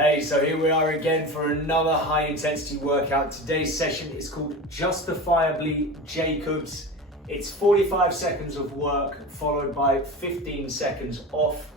Hey, so here we are again for another high intensity workout. Today's session is called Justifiably Jacobs. It's 45 seconds of work followed by 15 seconds off.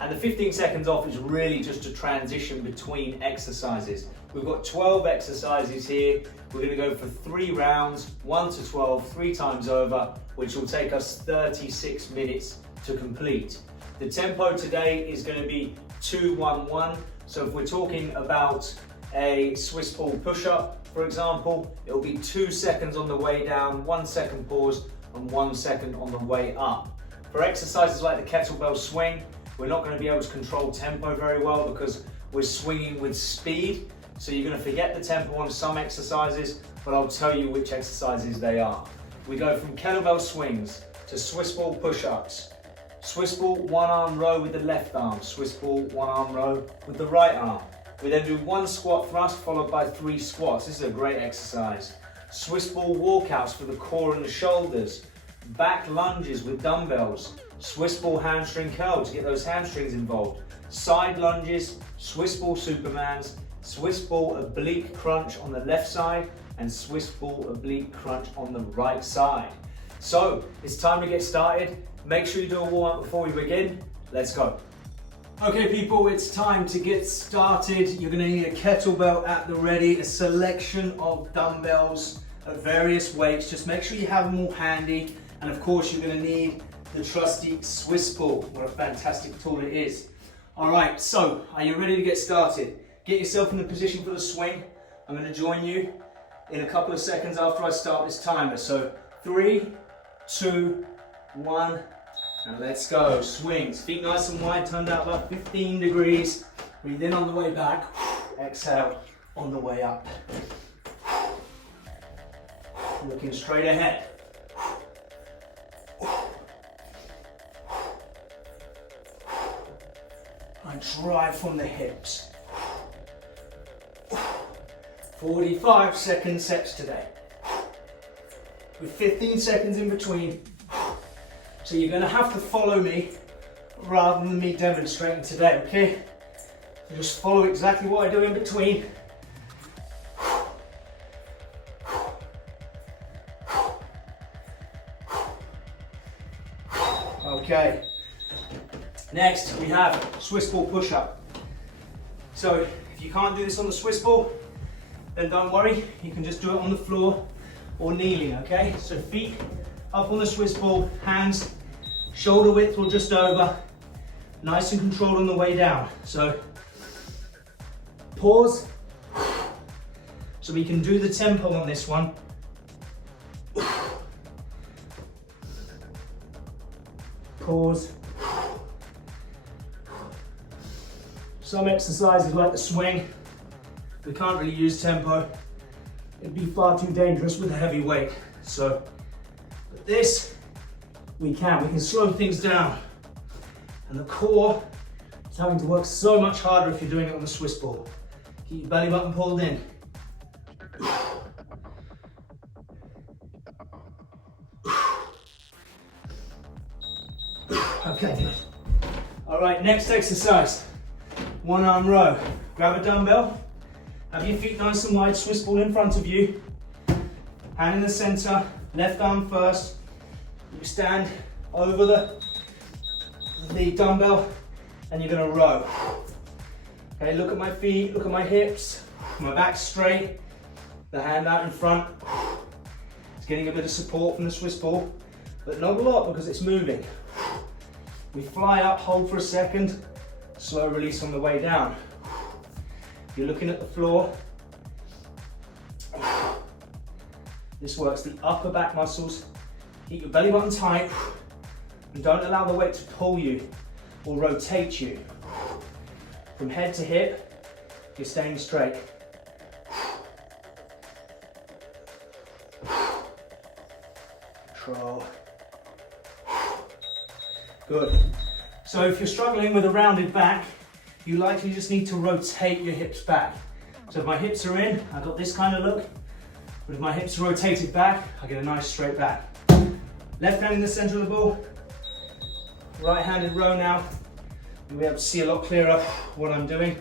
And the 15 seconds off is really just a transition between exercises. We've got 12 exercises here. We're going to go for 3 rounds, 1 to 12, 3 times over, which will take us 36 minutes to complete. The tempo today is going to be 2-1-1. So if we're talking about a Swissport Pushup, for example, it'll be 2 seconds on the way down, 1 second pause, and 1 second on the way up. For exercises like the Kettlebell Swing, we're not going to be able to control tempo very well because we're swinging with speed. So you're going to forget the tempo on some exercises, but I'll tell you which exercises they are. We go from Kettlebell Swings to Swissport Push-ups, Swissport one arm row with the left arm, Swissport one arm row with the right arm. We then do 1 squat thrust followed by 3 squats. This is a great exercise. Swissport walkouts for the core and the shoulders. Back lunges with dumbbells. Swissport hamstring curl to get those hamstrings involved. Side lunges, Swissport supermans, Swissport oblique crunch on the left side and Swissport oblique crunch on the right side. So it's time to get started. Make sure you do a warm up before we begin. Let's go. Okay people, it's time to get started. You're going to need a kettlebell at the ready, a selection of dumbbells of various weights. Just make sure you have them all handy. And of course you're going to need the trusty Swissport. What a fantastic tool it is. All right, so are you ready to get started? Get yourself in the position for the swing. I'm going to join you in a couple of seconds after I start this timer. So 3, 2, 1, and let's go. Swings, feet nice and wide, turned out about 15 degrees. Breathe in on the way back, exhale on the way up. Looking straight ahead. And drive from the hips. 45 second sets today, with 15 seconds in between. So you're going to have to follow me rather than me demonstrating today, okay? So just follow exactly what I do in between. Okay. Next we have Swissport Push-up. So if you can't do this on the Swissport, then don't worry, you can just do it on the floor or kneeling, okay? So feet up on the Swissport, hands shoulder width or just over, nice and controlled on the way down. So pause, so we can do the tempo on this one. Pause. Some exercises like the swing, we can't really use tempo. It'd be far too dangerous with a heavy weight. So, but this, we can slow things down. And the core is having to work so much harder if you're doing it on the Swissport. Keep your belly button pulled in. Okay, good. All right, next exercise. 1 arm row. Grab a dumbbell. Have your feet nice and wide, Swissport in front of you. Hand in the center, left arm first. You stand over the dumbbell and you're gonna row. Okay, look at my feet, look at my hips, my back straight, the hand out in front. It's getting a bit of support from the Swissport, but not a lot because it's moving. We fly up, hold for a second, slow release on the way down. You're looking at the floor. This works the upper back muscles. Keep your belly button tight and don't allow the weight to pull you or rotate you. From head to hip, you're staying straight. Control. Good. So if you're struggling with a rounded back, you likely just need to rotate your hips back. So if my hips are in, I've got this kind of look. But if my hips are rotated back, I get a nice straight back. Left hand in the center of the ball. Right-handed row now. You'll be able to see a lot clearer what I'm doing.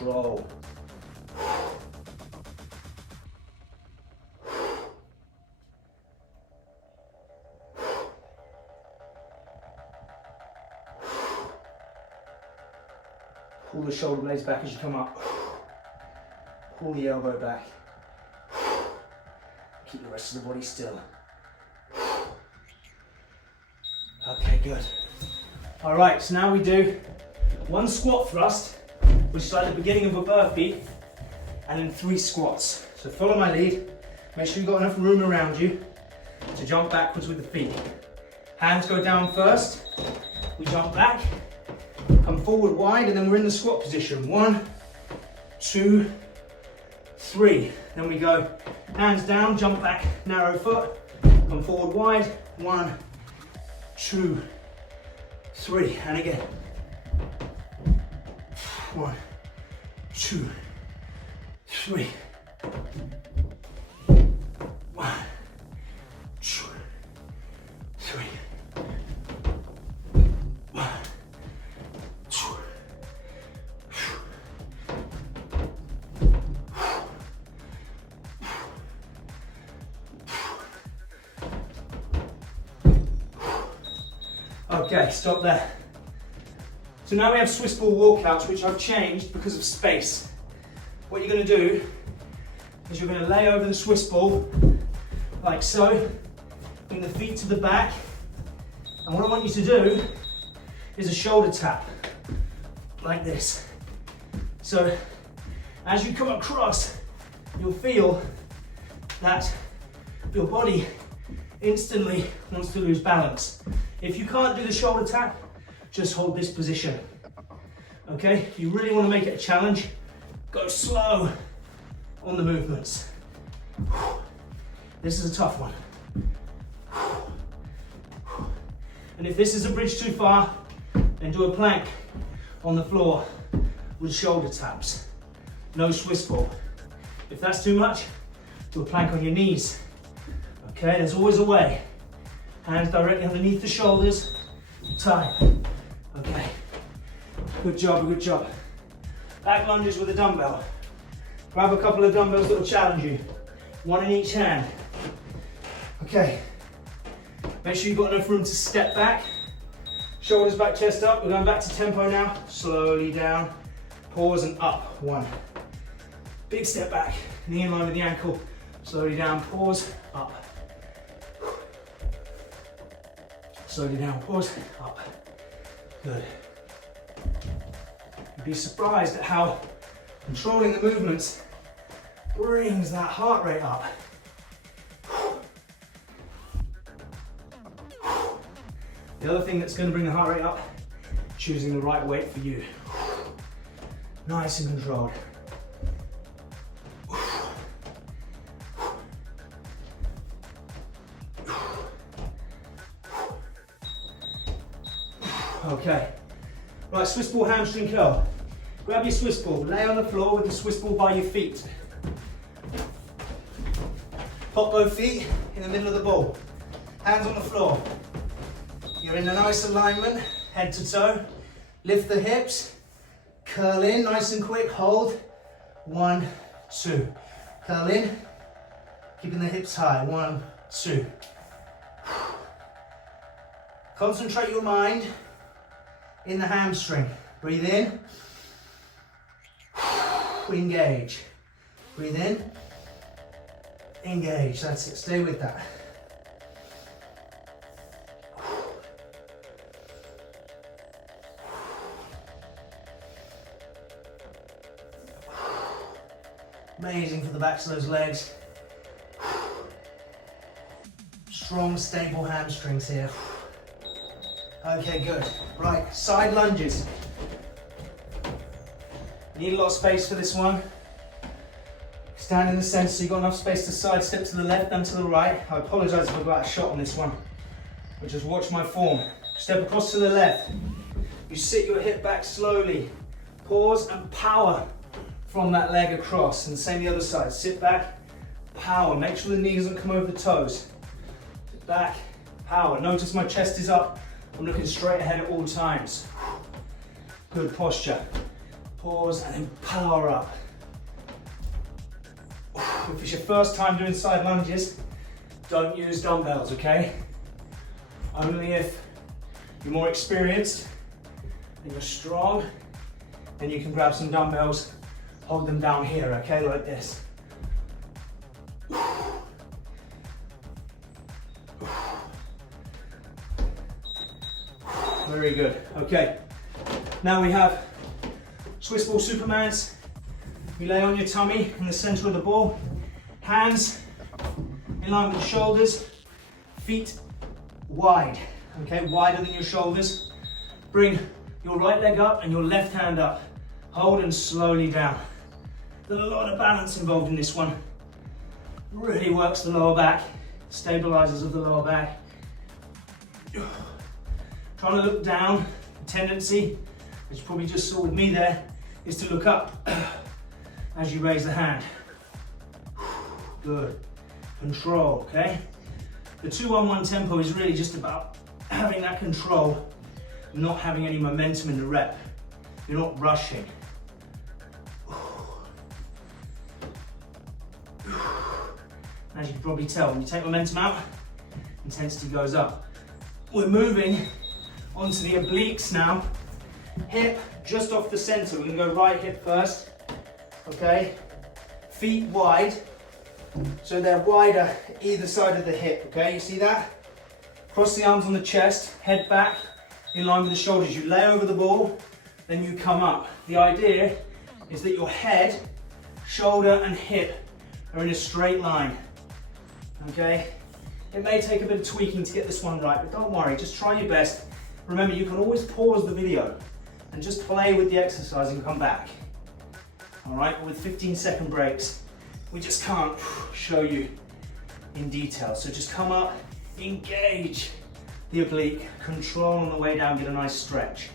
control. Pull the shoulder blades back as you come up. Pull the elbow back. Keep the rest of the body still. Okay, good. All right, so now we do one squat thrust, which is like the beginning of a burpee, and then 3 squats. So follow my lead. Make sure you've got enough room around you to jump backwards with the feet. Hands go down first. We jump back, come forward wide, and then we're in the squat position. 1, 2, 3. Then we go hands down, jump back, narrow foot, come forward wide. 1, 2, 3. And again. 1, 2, 3. 1, 2, 3. 1, 2. Okay, stop there. So now we have Swiss ball walkouts, which I've changed because of space. What you're going to do is you're going to lay over the Swiss ball, like so, bring the feet to the back, and what I want you to do is a shoulder tap, like this. So as you come across, you'll feel that your body instantly wants to lose balance. If you can't do the shoulder tap, just hold this position. Okay, if you really want to make it a challenge, go slow on the movements. This is a tough one. And if this is a bridge too far, then do a plank on the floor with shoulder taps. No Swiss ball. If that's too much, do a plank on your knees. Okay, there's always a way. Hands directly underneath the shoulders. Time. Okay. Good job, good job. Back lunges with a dumbbell. Grab a couple of dumbbells that will challenge you. 1 in each hand. Okay. Make sure you've got enough room to step back. Shoulders back, chest up. We're going back to tempo now. Slowly down. Pause and up. 1. Big step back. Knee in line with the ankle. Slowly down. Pause. Up. Slowly down. Pause. Up. Good. You'd be surprised at how controlling the movements brings that heart rate up. The other thing that's going to bring the heart rate up, choosing the right weight for you. Nice and controlled. Okay. Right, Swiss ball hamstring curl. Grab your Swiss ball, lay on the floor with the Swiss ball by your feet. Pop both feet in the middle of the ball. Hands on the floor. You're in a nice alignment, head to toe. Lift the hips, curl in, nice and quick, hold. 1, 2. Curl in, keeping the hips high. 1, 2. Concentrate your mind in the hamstring. Breathe in. Engage. Breathe in. Engage. That's it. Stay with that. Amazing for the backs of those legs. Strong, stable hamstrings here. Okay, good. Right, side lunges. Need a lot of space for this one. Stand in the center so you've got enough space to side step to the left and to the right. I apologize if I got out of shot on this one, but just watch my form. Step across to the left. You sit your hip back slowly. Pause and power from that leg across. And the same the other side. Sit back, power. Make sure the knee doesn't come over the toes. Sit back, power. Notice my chest is up. I'm looking straight ahead at all times. Good posture. pause, and then power up. If it's your first time doing side lunges, don't use dumbbells, okay? Only if you're more experienced and you're strong, then you can grab some dumbbells, hold them down here, okay, like this. Very good, okay. Now we have Swiss ball Supermans. You lay on your tummy in the center of the ball, hands in line with the shoulders, feet wide, okay, wider than your shoulders. Bring your right leg up and your left hand up. Hold and slowly down. There's a lot of balance involved in this one. Really works the lower back, stabilizers of the lower back. Trying to look down, the tendency, which you probably just saw with me there, is to look up as you raise the hand. Good. Control, okay? The 2-1-1 tempo is really just about having that control, not having any momentum in the rep. You're not rushing. As you can probably tell, when you take momentum out, intensity goes up. We're moving onto the obliques now. Hip just off the center. We're gonna go right hip first, okay? Feet wide, so they're wider either side of the hip, okay? You see that? Cross the arms on the chest, head back, in line with the shoulders. You lay over the ball, then you come up. The idea is that your head, shoulder, and hip are in a straight line, okay? It may take a bit of tweaking to get this one right, but don't worry, just try your best. Remember, you can always pause the video and just play with the exercise and come back. All right, with 15-second breaks, we just can't show you in detail. So just come up, engage the oblique, control on the way down, get a nice stretch.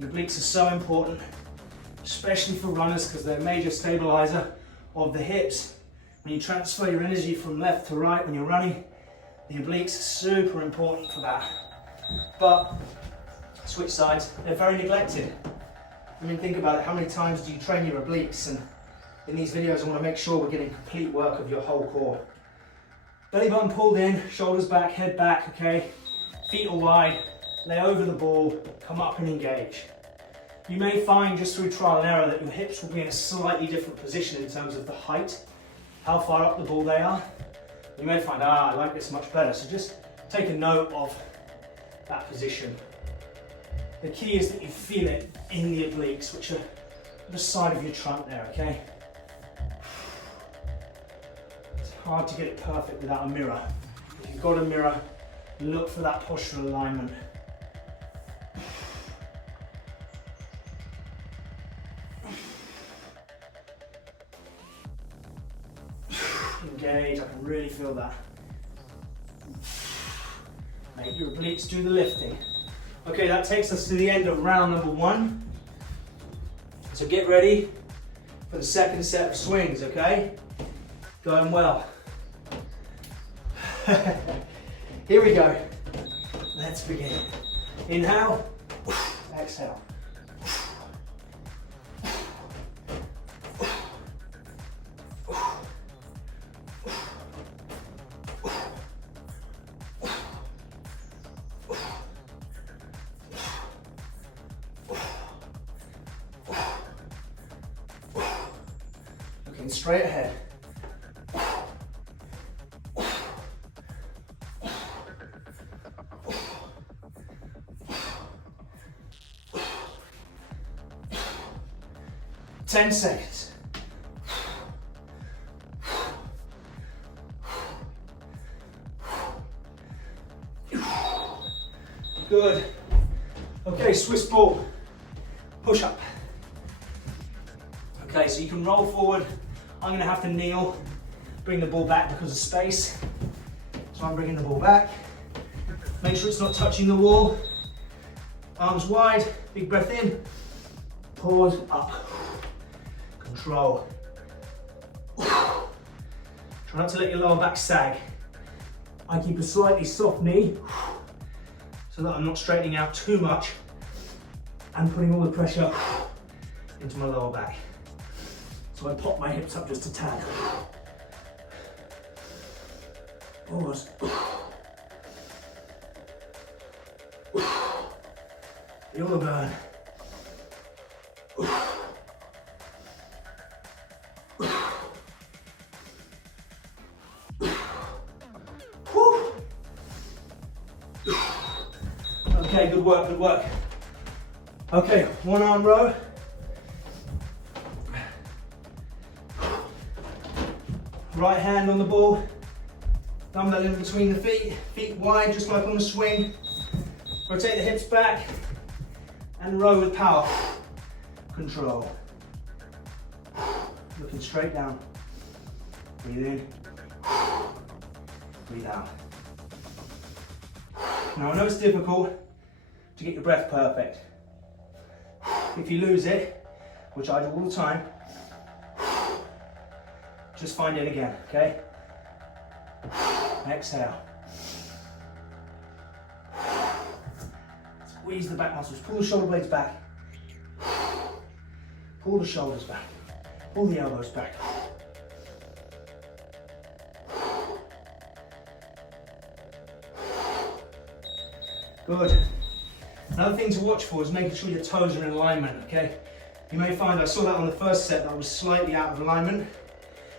The obliques are so important, especially for runners, because they're a major stabilizer of the hips. When you transfer your energy from left to right when you're running, the obliques are super important for that. But switch sides, they're very neglected. I mean, think about it, how many times do you train your obliques? And in these videos, I want to make sure we're getting complete work of your whole core. Belly button pulled in, shoulders back, head back, okay? Feet are wide, lay over the ball, come up and engage. You may find just through trial and error that your hips will be in a slightly different position in terms of the height, how far up the ball they are. You may find, I like this much better. So just take a note of that position. The key is that you feel it in the obliques, which are the side of your trunk there, okay? It's hard to get it perfect without a mirror. If you've got a mirror, look for that postural alignment. Engage, I can really feel that. Make your obliques do the lifting. Okay, that takes us to the end of round number 1. So get ready for the second set of swings, okay? Going well. Here we go. Let's begin. Inhale, exhale. Looking straight ahead. Ten seconds. Good. Okay, Swiss ball push-up. Okay, so you can roll forward. I'm going to have to kneel, bring the ball back because of space. So I'm bringing the ball back. Make sure it's not touching the wall. Arms wide, big breath in. Pause, up. Control. Try not to let your lower back sag. I keep a slightly soft knee so that I'm not straightening out too much and putting all the pressure into my lower back. So I pop my hips up just a tad. Pause. Feel the burn. Okay, good work, good work. Okay, one arm row. Right hand on the ball. Dumbbell in between the feet. Feet wide, just like on the swing. Rotate the hips back and row with power. Control. Looking straight down. Breathe in. Breathe out. Now I know it's difficult to get your breath perfect. If you lose it, which I do all the time, just find it again, okay? Exhale. Squeeze the back muscles, pull the shoulder blades back. Pull the shoulders back. Pull the elbows back. Good. Another thing to watch for is making sure your toes are in alignment, okay? You may find, I saw that on the first set, that I was slightly out of alignment.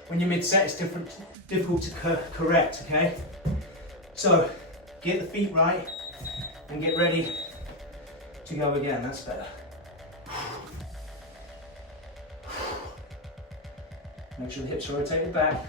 When you're mid-set, it's difficult to correct, okay? So, get the feet right and get ready to go again, that's better. Make sure the hips are rotated back.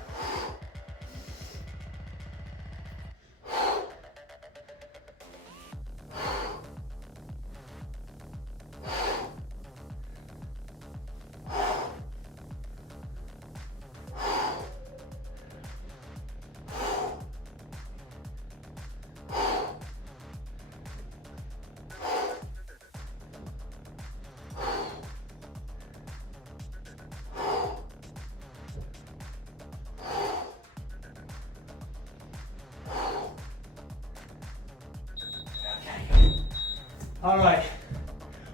All right,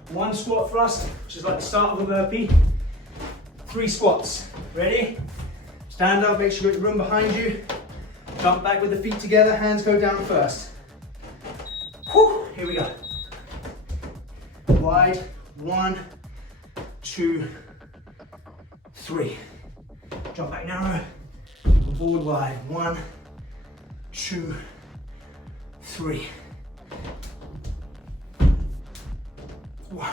one squat thrust, which is like the start of a burpee. 3 squats, ready? Stand up, make sure you got your room behind you. Jump back with the feet together, hands go down first. Whew, here we go. Wide, 1, 2, 3. Jump back narrow, forward wide, 1, 2, 3. 1.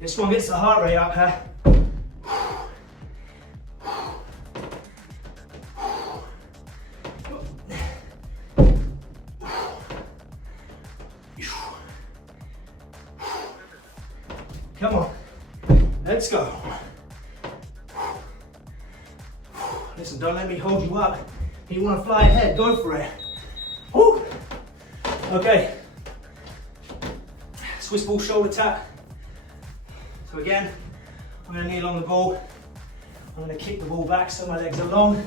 This one gets the heart rate up, huh? Come on, let's go. Listen, don't let me hold you up. If you want to fly ahead, go for it. Woo. Okay, Swiss ball shoulder tap. So again, I'm going to kneel on the ball. I'm going to kick the ball back so my legs are long.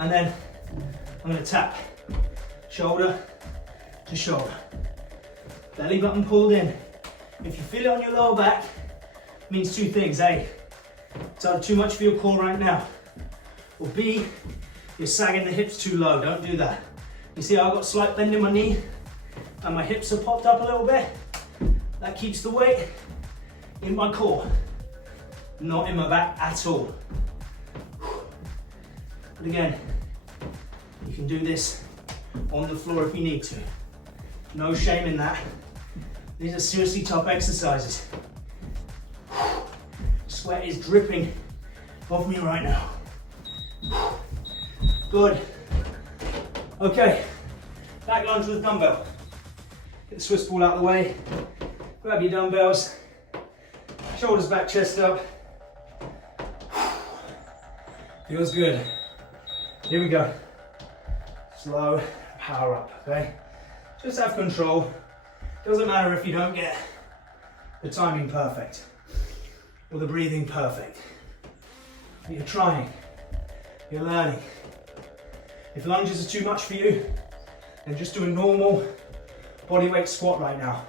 And then I'm going to tap shoulder to shoulder. Belly button pulled in. If you feel it on your lower back, it means 2 things. A, it's either too much for your core right now. Or B, you're sagging the hips too low. Don't do that. You see how I've got slight bend in my knee and my hips are popped up a little bit? That keeps the weight in my core, not in my back at all. But again, you can do this on the floor if you need to. No shame in that. These are seriously tough exercises. Sweat is dripping off me right now. Good. Okay, back lunge with dumbbell. Get the Swiss ball out of the way. Grab your dumbbells. Shoulders back, chest up. Feels good. Here we go. Slow, power up, okay? Just have control. Doesn't matter if you don't get the timing perfect or the breathing perfect. But you're trying, you're learning. If lunges are too much for you, then just do a normal bodyweight squat right now.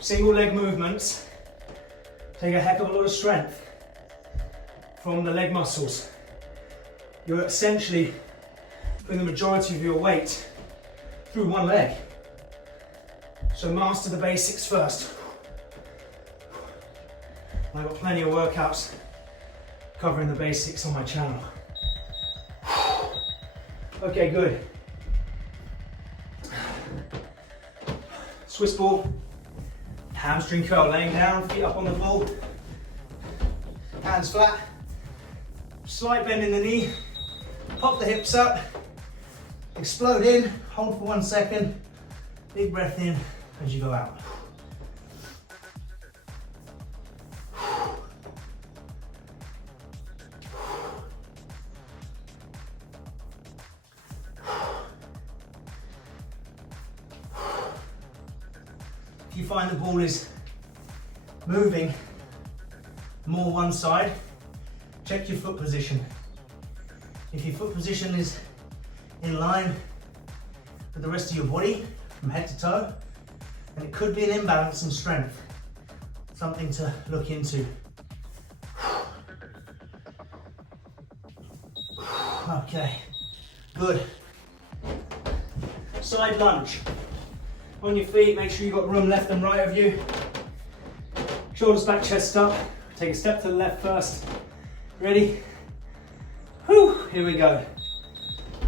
Single leg movements take a heck of a lot of strength from the leg muscles. You're essentially putting the majority of your weight through one leg. So master the basics first. I've got plenty of workouts covering the basics on my channel. Okay, good. Swiss ball, hamstring curl, laying down, feet up on the ball, hands flat, slight bend in the knee, pop the hips up, explode in, hold for 1 second, big breath in as you go out. If you find the ball is moving more one side, check your foot position. If your foot position is in line with the rest of your body from head to toe, then it could be an imbalance in strength. Something to look into. Okay, good. Side lunge. On your feet, make sure you've got room left and right of you. Shoulders back, chest up. Take a step to the left first. Ready? Whew, here we go.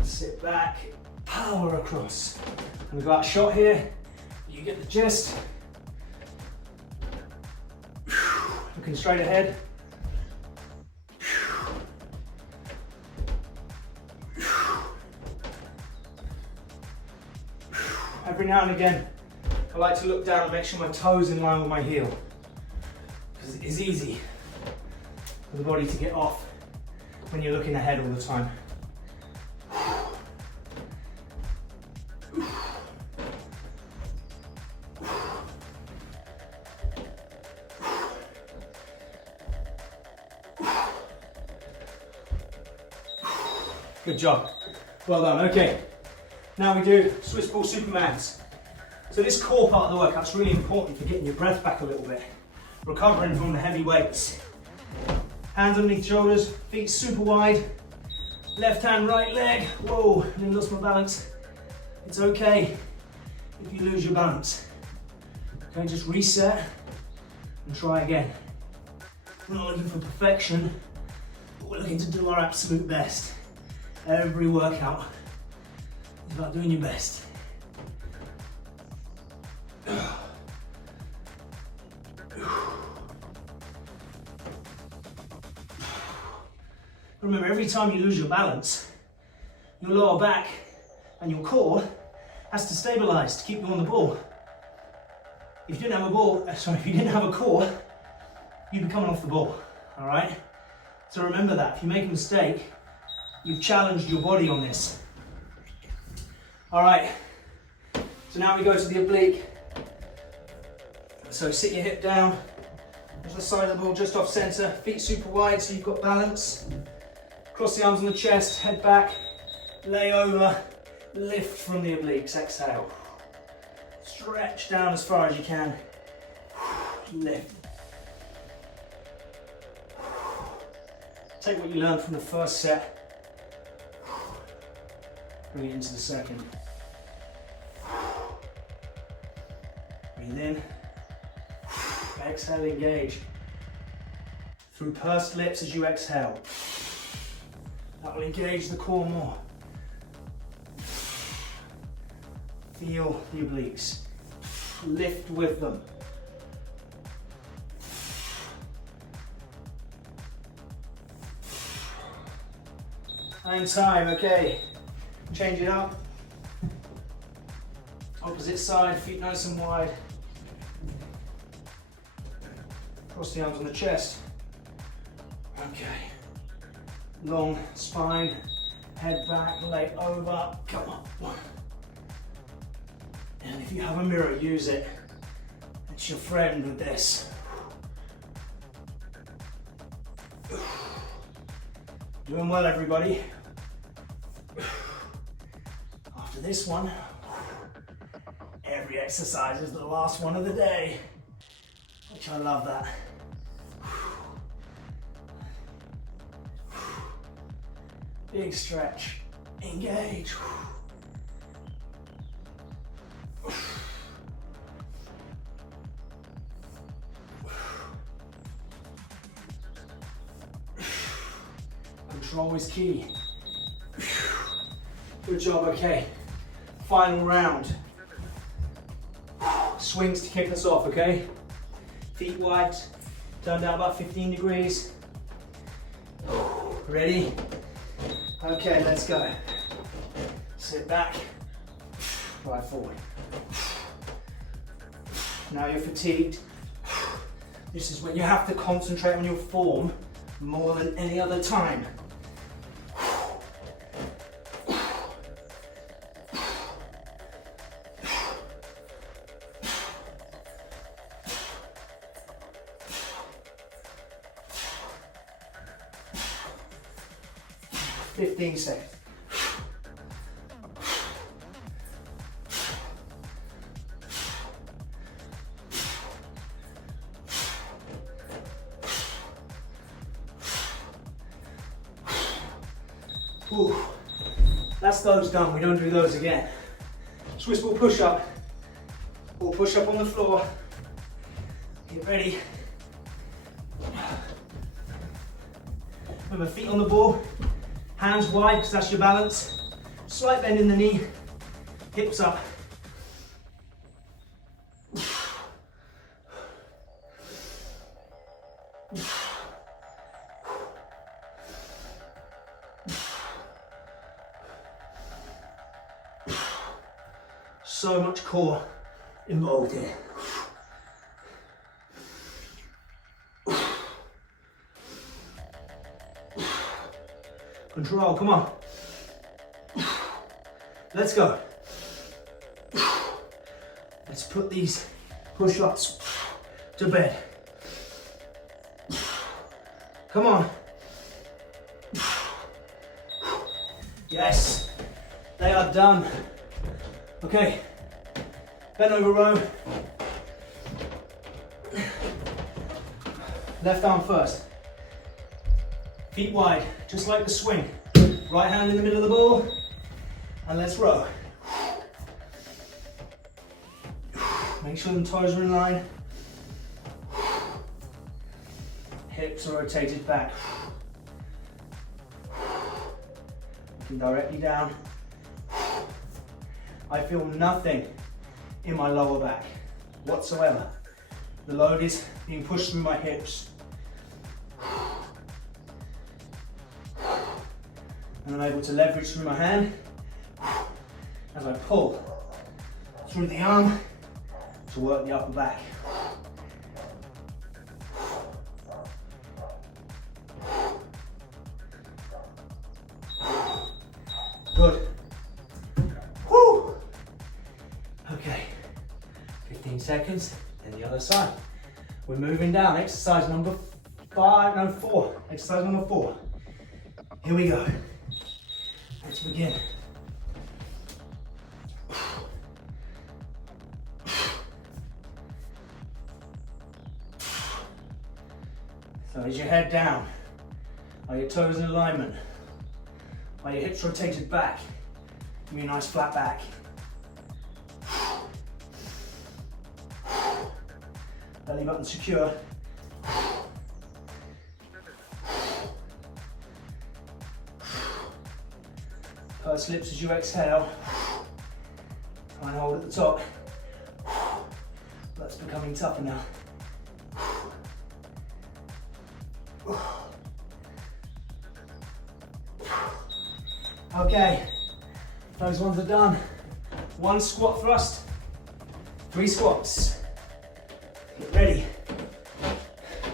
Sit back, power across. And we've got a shot here. You get the gist. Looking straight ahead. Every now and again, I like to look down and make sure my toes in line with my heel. Because it is easy for the body to get off when you're looking ahead all the time. Good job. Well done. Okay. Now we do Swiss ball Supermans. So this core part of the workout is really important for getting your breath back a little bit, recovering from the heavy weights. Hands underneath shoulders, feet super wide, left hand, right leg. Whoa, I nearly lost my balance. It's okay if you lose your balance. Okay, just reset and try again. We're not looking for perfection, but we're looking to do our absolute best. Every workout is about doing your best. Remember, every time you lose your balance, your lower back and your core has to stabilize to keep you on the ball. If you didn't have if you didn't have a core, you'd be coming off the ball, all right? So remember that. If you make a mistake, you've challenged your body on this. All right, so now we go to the oblique. So sit your hip down, on the side of the ball, just off center, feet super wide so you've got balance. Cross the arms on the chest, head back, lay over, lift from the obliques, exhale. Stretch down as far as you can, lift. Take what you learned from the first set, bring it into the second. Breathe in, exhale, engage. Through pursed lips as you exhale. That will engage the core more. Feel the obliques. Lift with them. And time, okay. Change it up. Opposite side, feet nice and wide. Cross the arms on the chest. Okay. Long spine, head back, lay over, come on. And if you have a mirror, use it. It's your friend with this. Doing well, everybody. after this one, every exercise is the last one of the day, which I love that. Big stretch, engage. Control is key. Good job, okay. Final round. Swings to kick us off, okay? Feet wide, turn down about 15 degrees. Ready? Okay, let's go. Sit back, right forward. Now you're fatigued. This is when you have to concentrate on your form more than any other time. Seconds. Ooh, that's those done. We don't do those again. Swissport push-up or push-up on the floor. Get ready. Remember, feet on the ball. Hands wide, because that's your balance. Slight bend in the knee, hips up. So much core involved here. Control, come on. Let's go. Let's put these push-ups to bed. Come on. Yes, they are done. Okay, bend over row. Left arm first. Feet wide, just like the swing. Right hand in the middle of the ball, and let's row. Make sure the toes are in line. Hips are rotated back. Looking directly down. I feel nothing in my lower back whatsoever. The load is being pushed through my hips. And I'm able to leverage through my hand as I pull through the arm to work the upper back. Good. Woo! Okay, 15 seconds, then the other side. We're moving down, exercise number 4. Exercise number 4. Here we go. Let's begin. So is your head down? Are your toes in alignment? Are your hips rotated back? Give me a nice flat back. Belly button secure. Purse lips as you exhale. Try and hold at the top. That's becoming tougher now. Okay, those ones are done. 1 squat thrust, 3 squats. Get ready.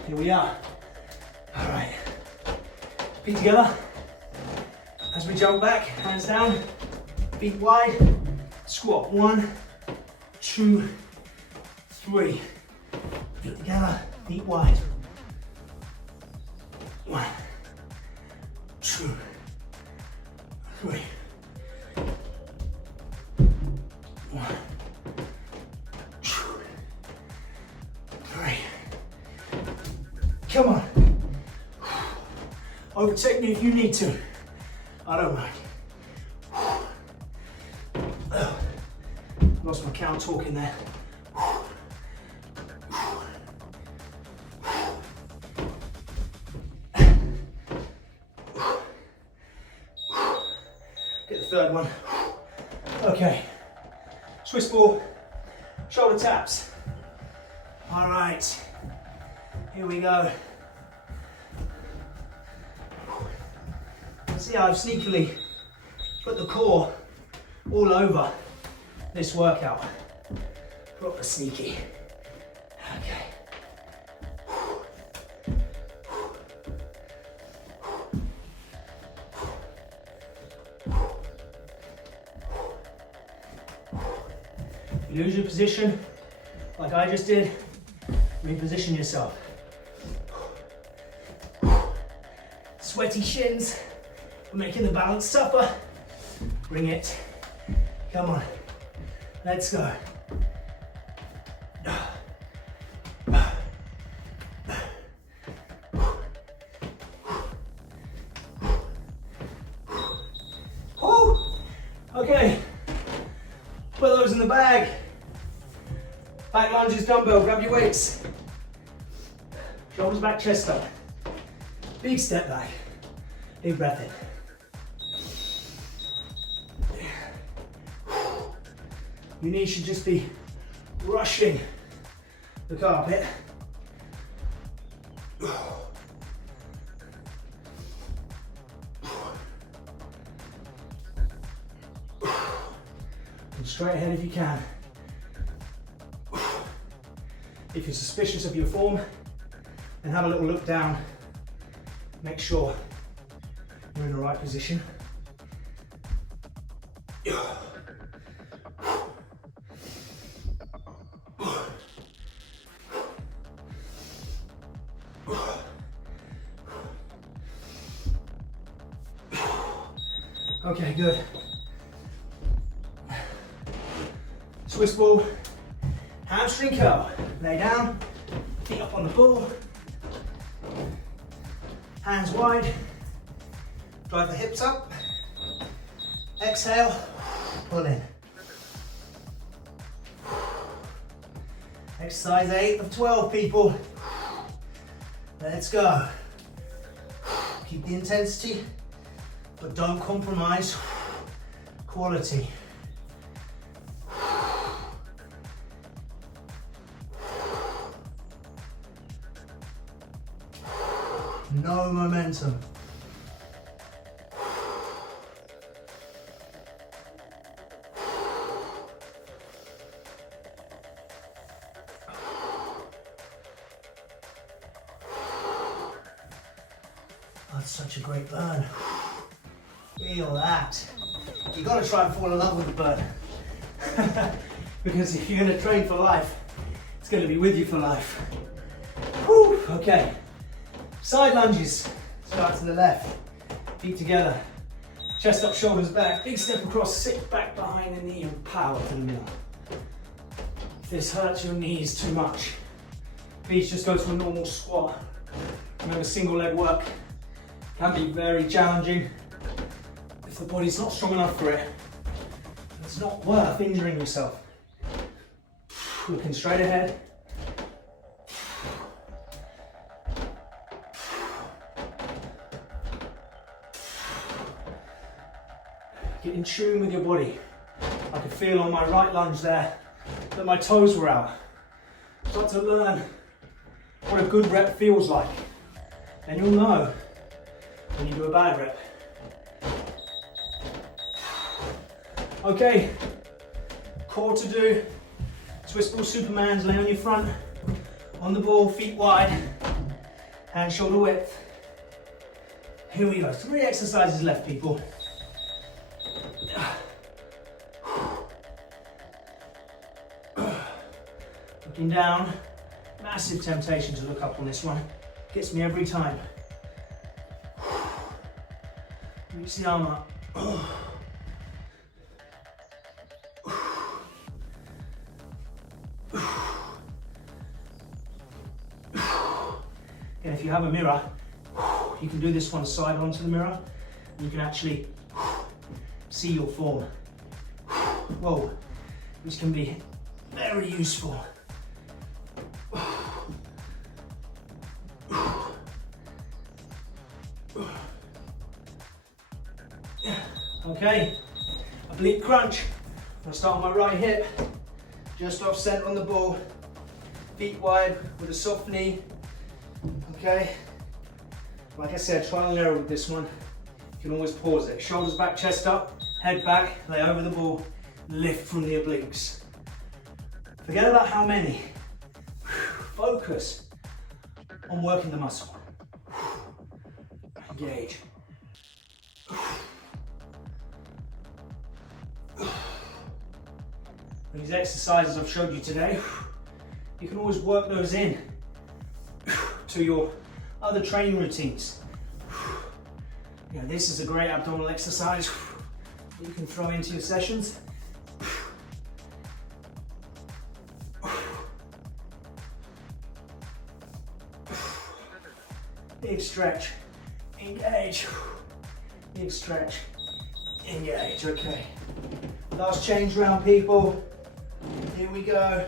Here we are. All right, feet together. As we jump back, hands down, feet wide, squat. 1, 2, 3. Feet together, feet wide. 1, 2, 3. come on. Overtake me if you need to. I don't mind. Lost my count talking there. Get the third one. Okay. Swiss ball, shoulder taps. All right. Here we go. See how I've sneakily put the core all over this workout. Proper sneaky. Okay. If you lose your position, like I just did, reposition yourself. Sweaty shins. We're making the balance suffer. Bring it. Come on. Let's go. Woo! Okay. Put those in the bag. Back lunges, dumbbell. Grab your weights. Shoulders back, chest up. Big step back. Big breath in. Your knees should just be rushing the carpet. And straight ahead if you can. If you're suspicious of your form, then have a little look down. Make sure you're in the right position. Okay, good. Swiss ball, hamstring curl. Lay down, feet up on the ball, hands wide, drive the hips up, exhale, pull in. Exercise 8 of 12, people. Let's go. Keep the intensity, but don't compromise quality. No momentum. That's such a great burn. Feel that. You gotta try and fall in love with the burn. Because if you're gonna train for life, it's gonna be with you for life. Whew. Okay. Side lunges. Start to the left. Feet together. Chest up, shoulders back. Big step across, sit back behind the knee and power to the middle. If this hurts your knees too much, please just go to a normal squat. Remember, single leg work can be very challenging. If the body's not strong enough for it, it's not worth injuring yourself. Looking straight ahead. Get in tune with your body. I could feel on my right lunge there that my toes were out. Start to learn what a good rep feels like. And you'll know when you do a bad rep. Okay, core to do. Swiss ball Supermans, lay on your front, on the ball, feet wide, hand shoulder width. Here we go, 3 exercises left, people. Looking down, massive temptation to look up on this one. Gets me every time. Reach the arm up. Again, if you have a mirror, you can do this one side onto the mirror. And you can actually see your form. Whoa, which can be very useful. Okay, oblique crunch. I'm gonna start on my right hip, just off center on the ball, feet wide with a soft knee. Okay, like I said, trial and error with this one. You can always pause it. Shoulders back, chest up, head back, lay over the ball, lift from the obliques. Forget about how many. Focus on working the muscle. Engage. These exercises I've showed you today, you can always work those in to your other training routines. You know, this is a great abdominal exercise you can throw into your sessions. Big stretch, engage. Big stretch, engage. Okay. Last change round, people. Here we go.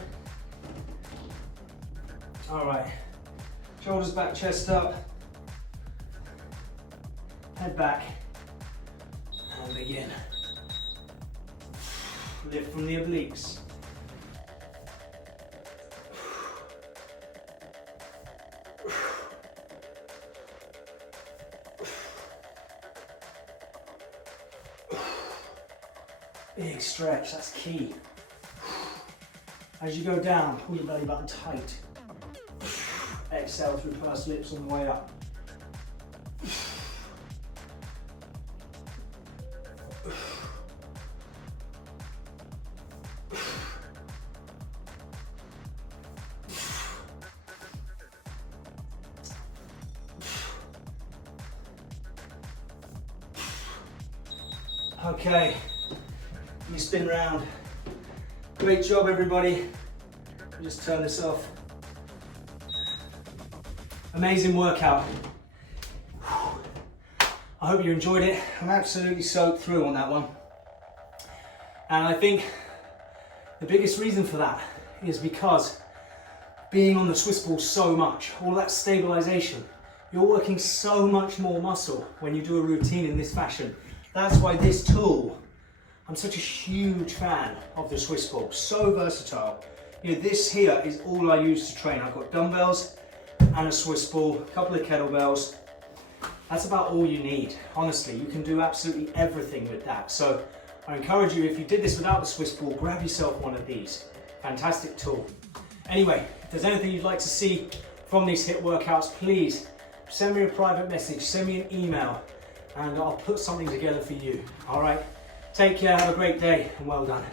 All right. Shoulders back, chest up. Head back. And begin. Lift from the obliques. Big stretch, that's key. As you go down, pull your belly button tight. Exhale through pursed lips on the way up. Okay, let me spin round. Great job, everybody. Just turn this off. Amazing workout. I hope you enjoyed it. I'm absolutely soaked through on that one. And I think the biggest reason for that is because being on the Swiss ball so much, all that stabilization, you're working so much more muscle when you do a routine in this fashion. That's why this tool, I'm such a huge fan of the Swiss ball, so versatile. You know, this here is all I use to train. I've got dumbbells and a Swiss ball, a couple of kettlebells. That's about all you need. Honestly, you can do absolutely everything with that. So I encourage you, if you did this without the Swiss ball, grab yourself one of these. Fantastic tool. Anyway, if there's anything you'd like to see from these HIIT workouts, please send me a private message, send me an email, and I'll put something together for you. All right, take care, have a great day, and well done.